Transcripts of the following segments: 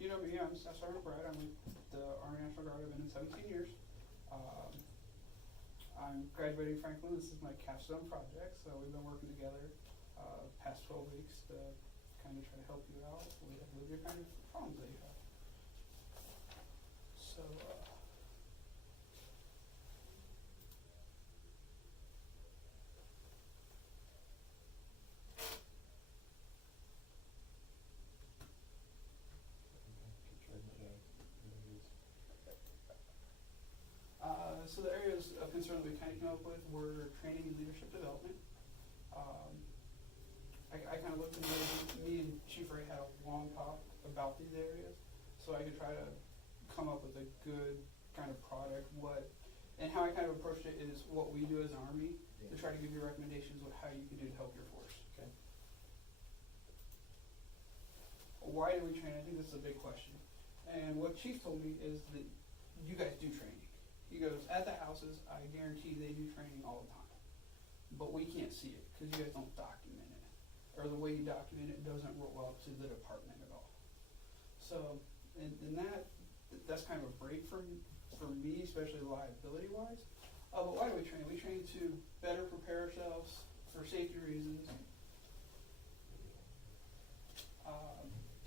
You know me, I'm Staff Sergeant Brad. I'm with the Army National Guard. I've been in 17 years. I'm graduating Franklin. This is my capstone project, so we've been working together past 12 weeks to kind of try to help you out with your kind of problems that you have. So, so the areas of concern that we kind of came up with were training and leadership development. I kind of looked into it. Me and Chief Ray had a long talk about these areas, so I could try to come up with a good kind of product. And how I kind of approached it is what we do as an Army to try to give you recommendations of how you can do to help your force. Okay. Why do we train? I think this is a big question. And what Chief told me is that you guys do training. He goes, at the houses, I guarantee they do training all the time. But we can't see it because you guys don't document it. Or the way you document it doesn't roll up to the department at all. So, and that's kind of a break for me, especially liability-wise. But why do we train? We train to better prepare ourselves for safety reasons,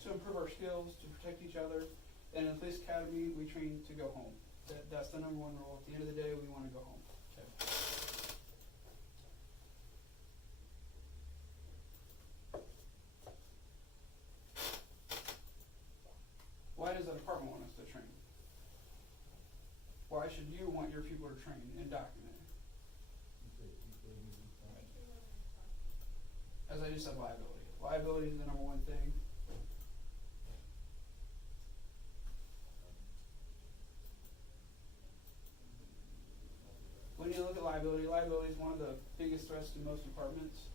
to improve our skills, to protect each other. And in the police academy, we train to go home. That's the number one rule. At the end of the day, we want to go home. Okay. Why does the department want us to train? Why should you want your people to train and document it? As I just said, liability. Liability is the number one thing. When you look at liability, liability is one of the biggest threats to most departments.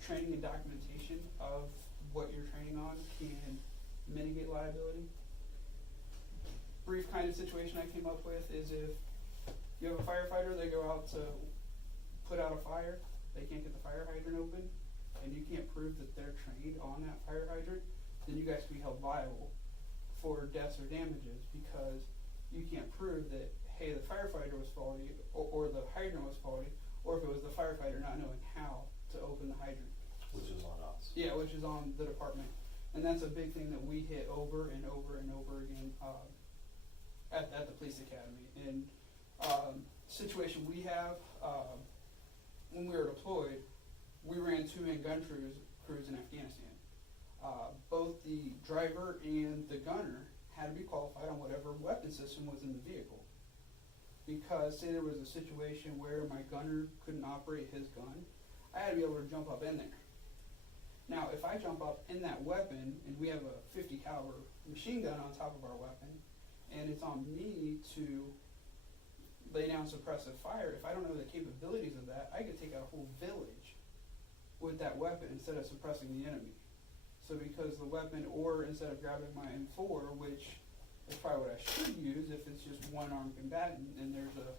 Training and documentation of what you're training on can mitigate liability. Brief kind of situation I came up with is if you have a firefighter, they go out to put out a fire, they can't get the fire hydrant open, and you can't prove that they're trained on that fire hydrant, then you guys can be held liable for deaths or damages because you can't prove that, hey, the firefighter was faulty or the hydrant was faulty, or if it was the firefighter not knowing how to open the hydrant. Which is on us. Yeah, which is on the department. And that's a big thing that we hit over and over and over again at the police academy. And situation we have, when we were deployed, we ran 2-man gun crews in Afghanistan. Both the driver and the gunner had to be qualified on whatever weapon system was in the vehicle. Because say there was a situation where my gunner couldn't operate his gun, I had to be able to jump up in there. Now, if I jump up in that weapon, and we have a .50 caliber machine gun on top of our weapon, and it's on me to lay down suppressive fire, if I don't know the capabilities of that, I could take out a whole village with that weapon instead of suppressing the enemy. So because the weapon, or instead of grabbing my M4, which is probably what I should use if it's just one armed combatant and there's a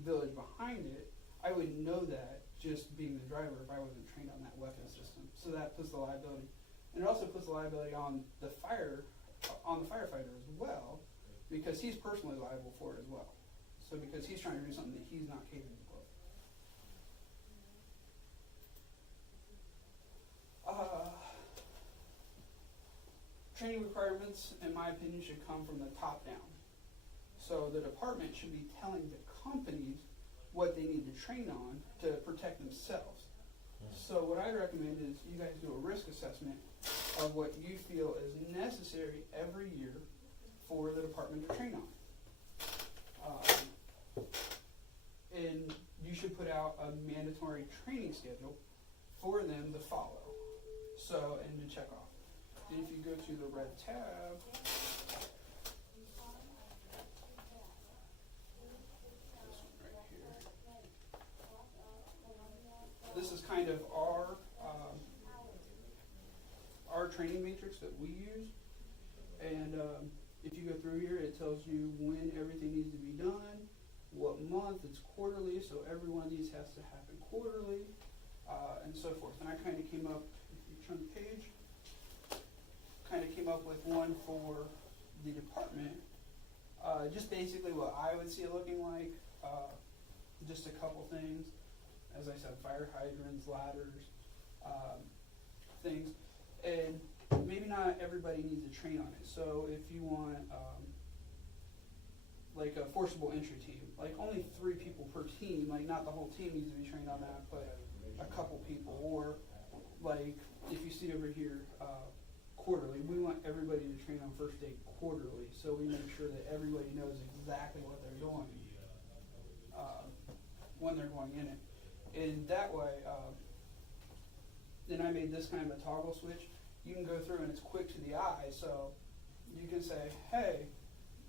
village behind it, I wouldn't know that just being the driver if I wasn't trained on that weapon system. So that puts the liability. And it also puts the liability on the firefighter as well, because he's personally liable for it as well. So because he's trying to do something that he's not capable of. Training requirements, in my opinion, should come from the top down. So the department should be telling the companies what they need to train on to protect themselves. So what I recommend is you guys do a risk assessment of what you feel is necessary every year for the department to train on. And you should put out a mandatory training schedule for them to follow. So, and to check off. And if you go to the red tab, this is kind of our training matrix that we use. And if you go through here, it tells you when everything needs to be done, what month, it's quarterly, so every one of these has to happen quarterly, and so forth. And I kind of came up, if you turn the page, kind of came up with one for the department, just basically what I would see it looking like, just a couple things. As I said, fire hydrants, ladders, things. And maybe not everybody needs to train on it. So if you want, like a forcible entry team, like only 3 people per team, like not the whole team needs to be trained on that, but a couple people. Or like if you see over here, quarterly, we want everybody to train on first aid quarterly, so we make sure that everybody knows exactly what they're doing when they're going in it. And that way, then I made this kind of a toggle switch. You can go through and it's quick to the eye, so you can say, hey,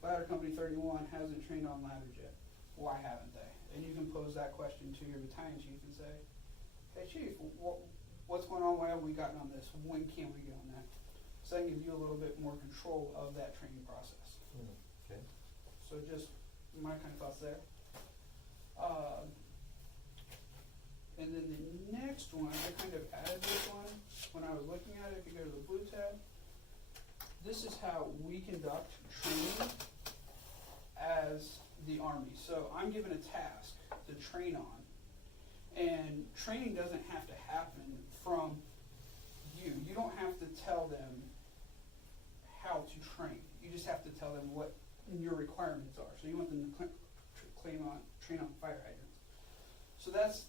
Ladder Company 31 hasn't trained on ladders yet. Why haven't they? And you can pose that question to your battalion chief and say, hey chief, what's going on? Why have we gotten on this? When can we get on that? So that gives you a little bit more control of that training process. Okay. So just my kind of thoughts there. And then the next one, I kind of added this one when I was looking at it. If you go to the blue tab, this is how we conduct training as the Army. So I'm given a task to train on, and training doesn't have to happen from you. You don't have to tell them how to train. You just have to tell them what your requirements are. So you want them to train on fire hydrants. So that's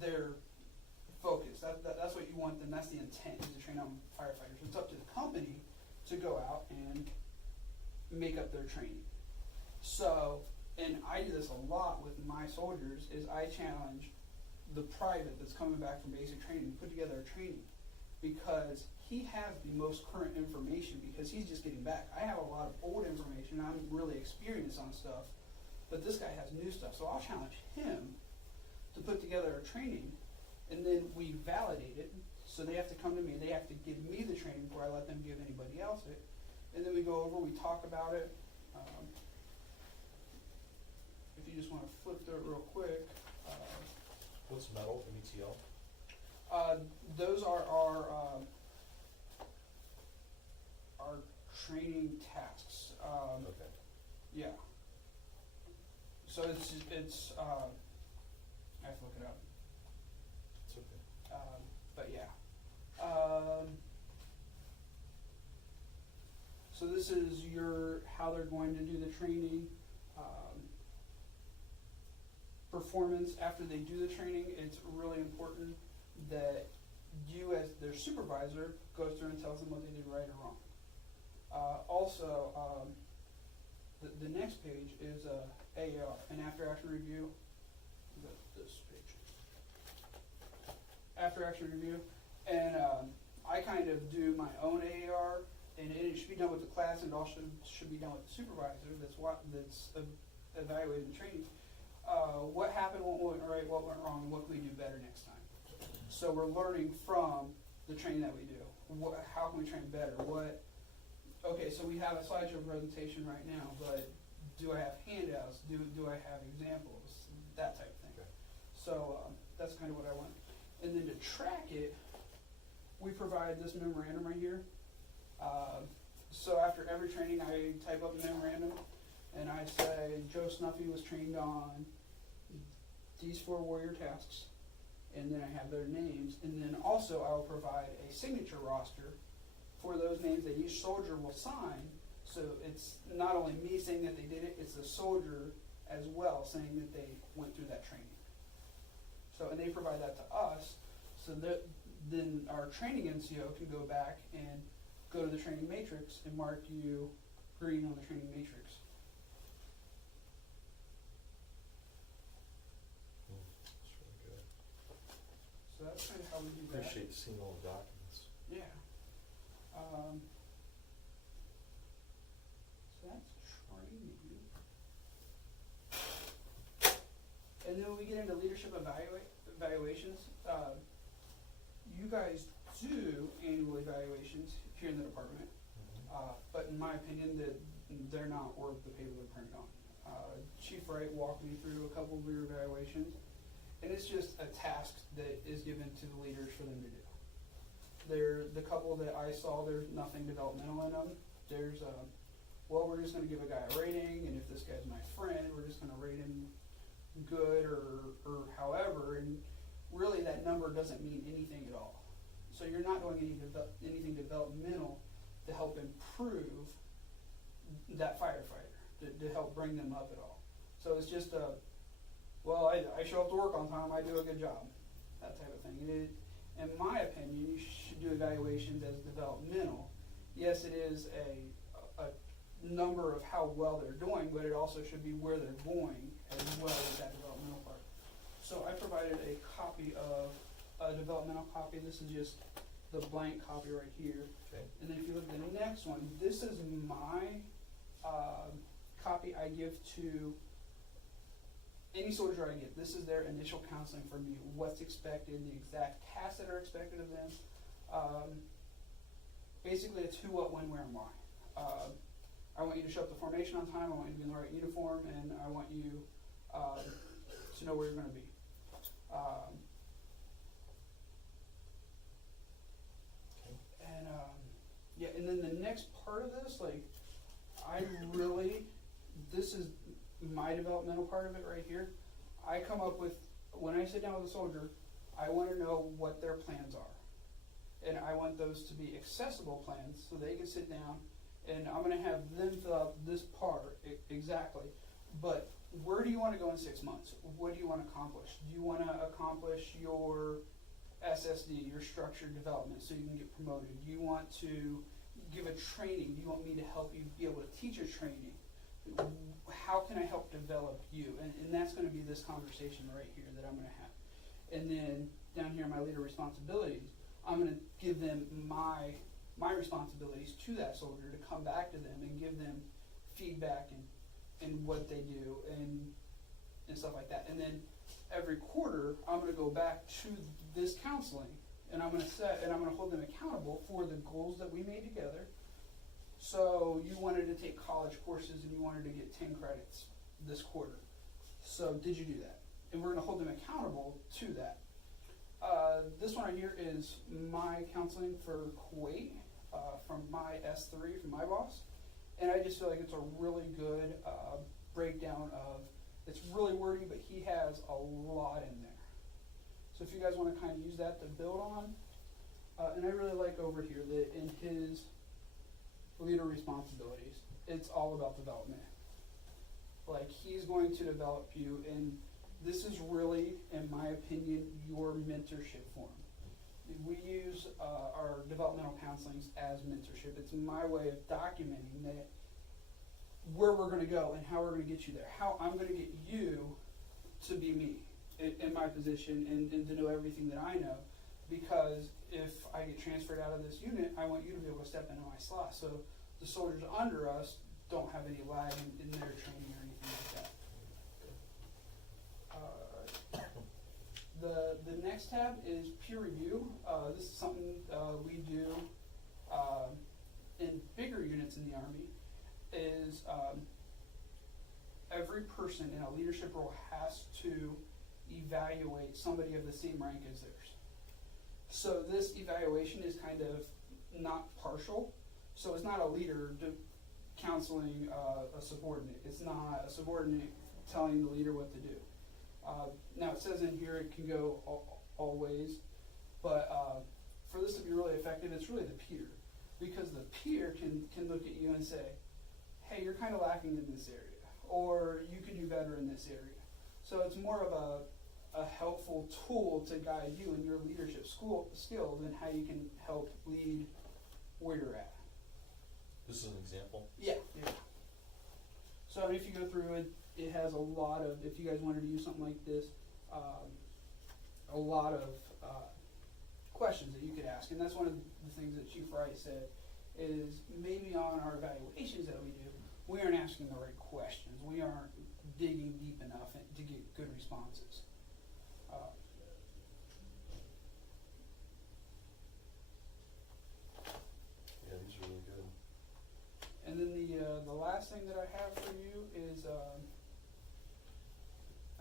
their focus. That's what you want them. That's the intent, is to train on firefighters. It's up to the company to go out and make up their training. So, and I do this a lot with my soldiers, is I challenge the private that's coming back from basic training to put together a training, because he has the most current information, because he's just getting back. I have a lot of old information. I'm really experienced on stuff, but this guy has new stuff. So I'll challenge him to put together a training, and then we validate it. So they have to come to me. They have to give me the training before I let them give anybody else it. And then we go over, we talk about it. If you just want to flip through it real quick. What's metal, METL? Those are our training tasks. Okay. Yeah. So it's I have to look it up. It's okay. But yeah. So this is how they're going to do the training. Performance after they do the training, it's really important that you as their supervisor goes through and tells them what they did right or wrong. Also, the next page is AAR, an after action review. This page. After action review, and I kind of do my own AAR, and it should be done with the class, and it also should be done with the supervisor that's evaluating the training. What happened, what went right, what went wrong, and what can we do better next time? So we're learning from the training that we do. How can we train better? Okay, so we have a slideshow presentation right now, but do I have handouts? Do I have examples? That type of thing. Okay. So that's kind of what I want. And then to track it, we provide this memorandum right here. So after every training, I type up a memorandum, and I say Joe Snuffy was trained on these 4 warrior tasks, and then I have their names, and then also I will provide a signature roster for those names that each soldier will sign. So it's not only me saying that they did it, it's the soldier as well saying that they went through that training. So, and they provide that to us, so that then our training NCO can go back and go to the training matrix and mark you green on the training matrix. That's really good. So that's kind of how we do that. Appreciate seeing all the documents. Yeah. So that's training. And then when we get into leadership evaluations, you guys do annual evaluations here in the department, but in my opinion, that they're not worth the paper they're printed on. Chief Wright walked me through a couple of your evaluations, and it's just a task that is given to the leaders for them to do. The couple that I saw, there's nothing developmental in them. There's, well, we're just gonna give a guy a rating, and if this guy's my friend, we're just gonna rate him good or however, and really that number doesn't mean anything at all. So you're not doing anything developmental to help improve that firefighter, to help bring them up at all. So it's just well, I show up to work on time, I do a good job, that type of thing. In my opinion, you should do evaluations as developmental. Yes, it is a number of how well they're doing, but it also should be where they're going as well as that developmental part. So I provided a copy of a developmental copy. This is just the blank copy right here. Okay. And then if you look at the next one, this is my copy I give to any soldier I get. This is their initial counseling for me, what's expected, the exact tasks that are expected of them. Basically, it's who, what, when, where, and why. I want you to show up to formation on time, I want you to be in the right uniform, and I want you to know where you're going to be. Yeah, and then the next part of this, like, this is my developmental part of it right here. I come up with, when I sit down with a soldier, I want to know what their plans are. And I want those to be accessible plans so they can sit down, and I'm going to have them fill out this part exactly. But where do you want to go in 6 months? What do you want to accomplish? Do you want to accomplish your SSD, your structured development, so you can get promoted? Do you want to give a training? Do you want me to help you be able to teach a training? How can I help develop you? And that's going to be this conversation right here that I'm going to have. And then down here, my leader responsibilities, I'm going to give them my responsibilities to that soldier to come back to them and give them feedback and what they do and stuff like that. And then every quarter, I'm going to go back to this counseling, and I'm going to hold them accountable for the goals that we made together. So you wanted to take college courses and you wanted to get 10 credits this quarter. So did you do that? And we're going to hold them accountable to that. This one right here is my counseling for Kuwait from my S3, from my boss. And I just feel like it's a really good breakdown of, it's really wordy, but he has a lot in there. So if you guys want to kind of use that to build on. And I really like over here that in his leader responsibilities, it's all about development. Like, he's going to develop you, and this is really, in my opinion, your mentorship form. We use our developmental counselings as mentorship. It's my way of documenting that where we're going to go and how we're going to get you there, how I'm going to get you to be me in my position and to know everything that I know. Because if I get transferred out of this unit, I want you to be able to step into my slot. So the soldiers under us don't have any lag in their training or anything like that. The next tab is peer review. This is something we do in bigger units in the Army. Is every person in a leadership role has to evaluate somebody of the same rank as theirs. So this evaluation is kind of not partial. So it's not a leader counseling a subordinate. It's not a subordinate telling the leader what to do. Now it says in here it can go all ways, but for this to be really effective, it's really the peer. Because the peer can look at you and say, hey, you're kind of lacking in this area, or you could do better in this area. So it's more of a helpful tool to guide you in your leadership skills and how you can help lead where you're at. This is an example? Yeah. So if you go through it, it has a lot of, if you guys wanted to use something like this, a lot of questions that you could ask. And that's one of the things that Chief Wright said, is maybe on our evaluations that we do, we aren't asking the right questions. We aren't digging deep enough to get good responses. Yeah, these are really good. And then the last thing that I have for you is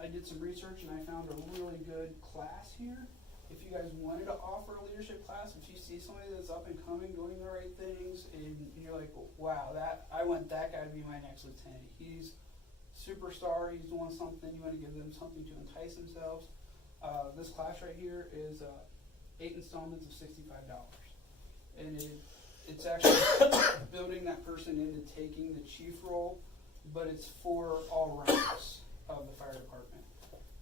I did some research and I found a really good class here. if you guys wanted to offer a leadership class, if you see somebody that's up and coming, doing the right things, and you're like, wow, I want that guy to be my next lieutenant. He's superstar, he's doing something, you want to give them something to entice themselves. This class right here is 8 installments of $65. And it's actually building that person into taking the chief role, but it's for all ranks of the fire department.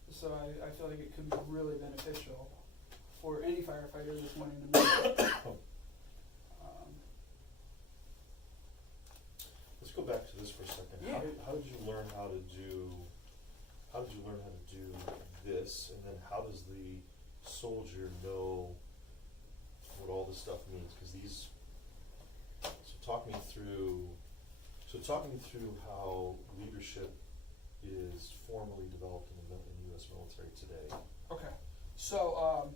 So I feel like it could be really beneficial for any firefighter that's wanting to move up. Let's go back to this for a second. Yeah. How did you learn how to do this, and then how does the soldier know what all this stuff means? Because talk me through how leadership is formally developed in the U.S. military today. Okay. So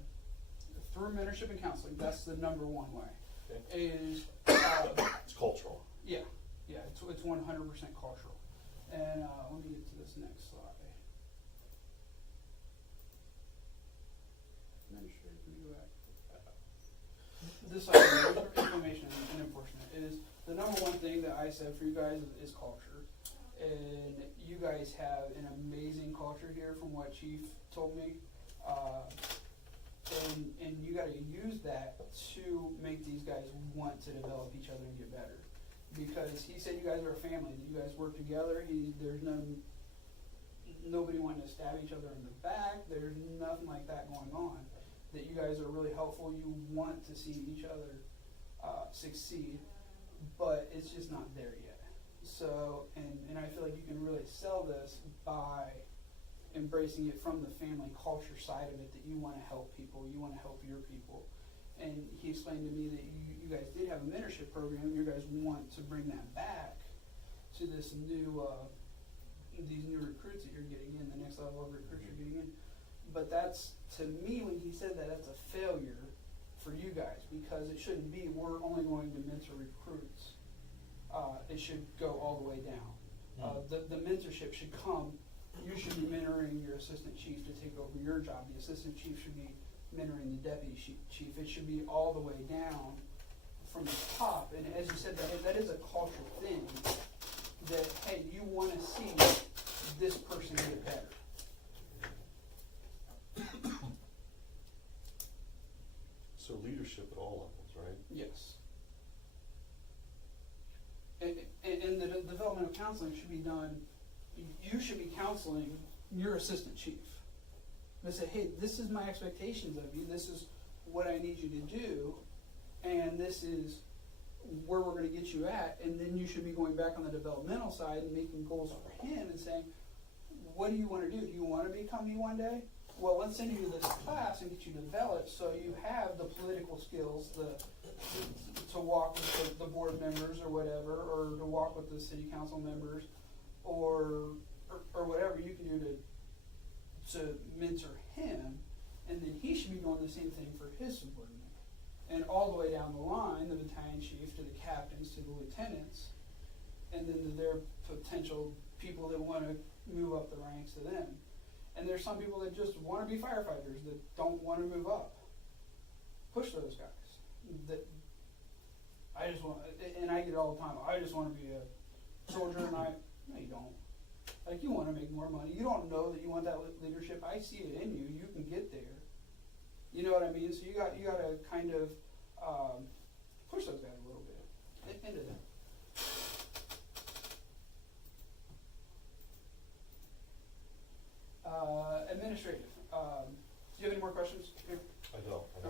through mentorship and counseling, that's the number one way. Okay. Is It's cultural. Yeah, it's 100% cultural. And let me get to this next slide. Administrative, let me go back. This item, information and enforcement, is the number one thing that I said for you guys is culture. And you guys have an amazing culture here from what Chief told me. And you got to use that to make these guys want to develop each other and get better. Because he said you guys are a family, that you guys work together. There's nobody wanting to stab each other in the back. There's nothing like that going on. That you guys are really helpful. You want to see each other succeed, but it's just not there yet. So, and I feel like you can really sell this by embracing it from the family culture side of it, that you want to help people, you want to help your people. And he explained to me that you guys did have a mentorship program, you guys want to bring that back to this new, these new recruits that you're getting in, the next level of recruits you're getting in. But that's, to me, when he said that, that's a failure for you guys, because it shouldn't be, we're only going to mentor recruits. It should go all the way down. The mentorship should come, you should be mentoring your assistant chief to take over your job. The assistant chief should be mentoring the deputy chief. It should be all the way down from the top. And as you said, that is a cultural thing, that, hey, you want to see this person get better. So leadership at all levels, right? Yes. And the development of counseling should be done, you should be counseling your assistant chief. They say, hey, this is my expectations of you, this is what I need you to do, and this is where we're going to get you at. And then you should be going back on the developmental side and making goals for him and saying, what do you want to do? Do you want to become me one day? Well, let's send you to this class and get you developed so you have the political skills to walk with the board members or whatever, or to walk with the city council members, or whatever you can do to mentor him. And then he should be doing the same thing for his subordinate. And all the way down the line, the battalion chief to the captains to the lieutenants, and then to their potential people that want to move up the ranks to them. And there's some people that just want to be firefighters that don't want to move up. Push those guys. That I just want, and I get it all the time. I just want to be a soldier, and no, you don't. Like, you want to make more money. You don't know that you want that leadership. I see it in you. You can get there. You know what I mean? So you got to kind of push those guys a little bit into them. Administrative. Do you have any more questions here? I don't. Okay.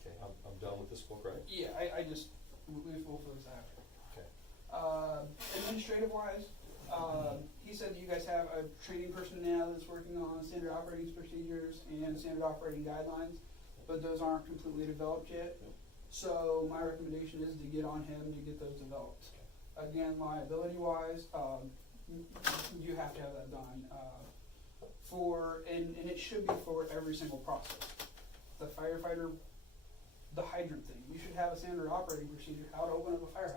Okay, I'm done with this book, right? Yeah, we'll close that. Okay. Administrative wise, he said that you guys have a training person now that's working on standard operating procedures and standard operating guidelines, but those aren't completely developed yet. Yep. So my recommendation is to get on him to get those developed. Again, liability wise, you have to have that done and it should be for every single process. The firefighter, the hydrant thing, you should have a standard operating procedure how to open up a fire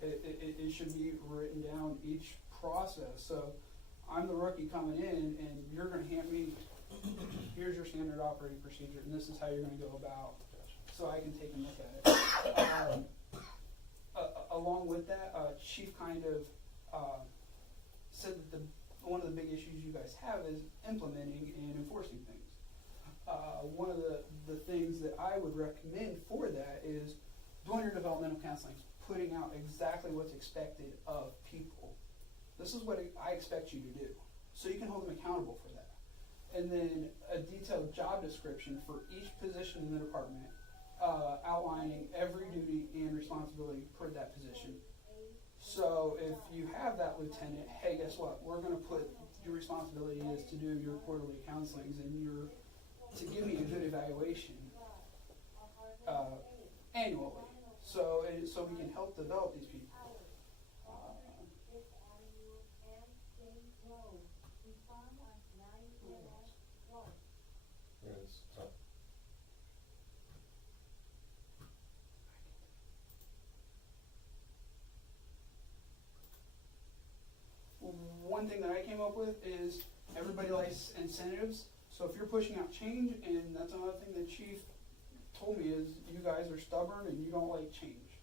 hydrant. It should be written down each process. So I'm the rookie coming in, and you're going to hand me, here's your standard operating procedure, and this is how you're going to go about, so I can take a look at it. Along with that, Chief kind of said that one of the big issues you guys have is implementing and enforcing things. One of the things that I would recommend for that is doing your developmental counseling, putting out exactly what's expected of people. This is what I expect you to do, so you can hold them accountable for that. And then a detailed job description for each position in the department, outlining every duty and responsibility per that position. So if you have that lieutenant, hey, guess what? We're going to put your responsibility is to do your quarterly counselings and to give me a good evaluation annually. So we can help develop these people. Yeah, it's tough. One thing that I came up with is everybody likes incentives. So if you're pushing out change, and that's another thing the chief told me is you guys are stubborn and you don't like change.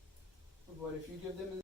But if you give them